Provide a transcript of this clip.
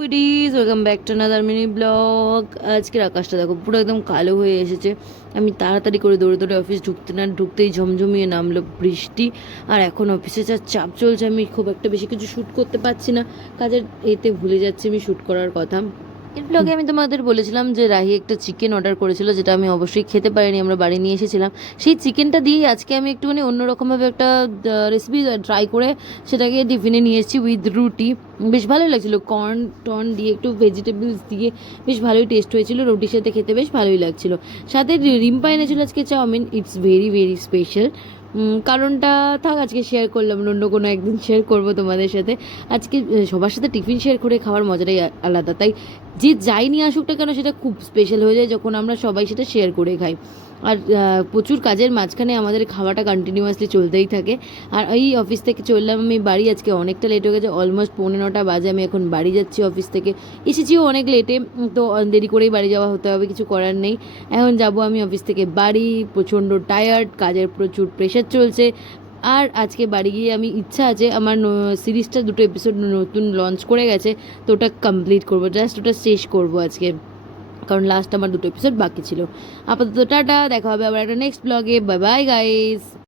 Foodies welcome back to another mini blog. আজকের আকাশটা দেখো পুরো একদম কালো হয়ে এসেছে। আমি তাড়াতাড়ি করে দৌড়ে দৌড়ে অফিস ঢুকতে না ঢুকতেই ঝমঝমিয়ে নামলো বৃষ্টি। আর এখন অফিসে যা চাপ চলছে, আমি খুব একটা বেশি কিছু শ্যুট করতে পারছি না। কাজের এতে ভুলে যাচ্ছি আমি শ্যুট করার কথা। এর ব্লগে আমি তোমাদের বলেছিলাম যে রাহি একটা চিকেন অর্ডার করেছিল, যেটা আমি অবশ্যই খেতে পারিনি, আমরা বাড়ি নিয়ে এসেছিলাম। সেই চিকেনটা দিয়েই আজকে আমি একটুখানি অন্যরকমভাবে একটা রেসিপি ট্রাই করে সেটাকে টিফিনে নিয়ে এসেছি উইথ রুটি। বেশ ভালোই লাগছিলো, কর্ন টর্ন দিয়ে একটু ভেজিটেবলস দিয়ে বেশ ভালোই টেস্ট হয়েছিল, রুটির সাথে খেতে বেশ ভালোই লাগছিলো। সাথে রিম্পা এনেছিল আজকে chow mein. It's very very special. কারণটা থাক, আজকে শেয়ার করলাম না, অন্য কোনো একদিন শেয়ার করবো তোমাদের সাথে। আজকে সবার সাথে টিফিন শেয়ার করে খাওয়ার মজাটাই আলাদা, তাই যে যাই নিয়ে আসুক না কেন সেটা খুব স্পেশাল হয়ে যায় যখন আমরা সবাই সেটা শেয়ার করে খাই। আর প্রচুর কাজের মাঝখানে আমাদের খাওয়াটা কন্টিনিউয়াসলি চলতেই থাকে। আর এই অফিস থেকে চললাম আমি বাড়ি, আজকে অনেকটা লেট হয়ে গেছে, অলমোস্ট 9:45 বাজে। আমি এখন বাড়ি যাচ্ছি অফিস থেকে, এসেছিও অনেক লেটে, তো দেরি করেই বাড়ি যাওয়া হতে হবে, কিছু করার নেই। এখন যাব আমি অফিস থেকে বাড়ি, প্রচণ্ড টায়ার্ড, কাজের প্রচুর প্রেশার চলছে। আর আজকে বাড়ি গিয়ে আমি ইচ্ছা আছে, আমার সিরিজটা 2টো এপিসোড নতুন লঞ্চ করে গেছে, তো ওটা কমপ্লিট করবো, জাস্ট ওটা শেষ করবো আজকে, কারণ লাস্ট আমার 2টো এপিসোড বাকি ছিল। আপাতত টাটা, দেখা হবে আবার একটা নেক্সট ব্লগে। Bye bye guys.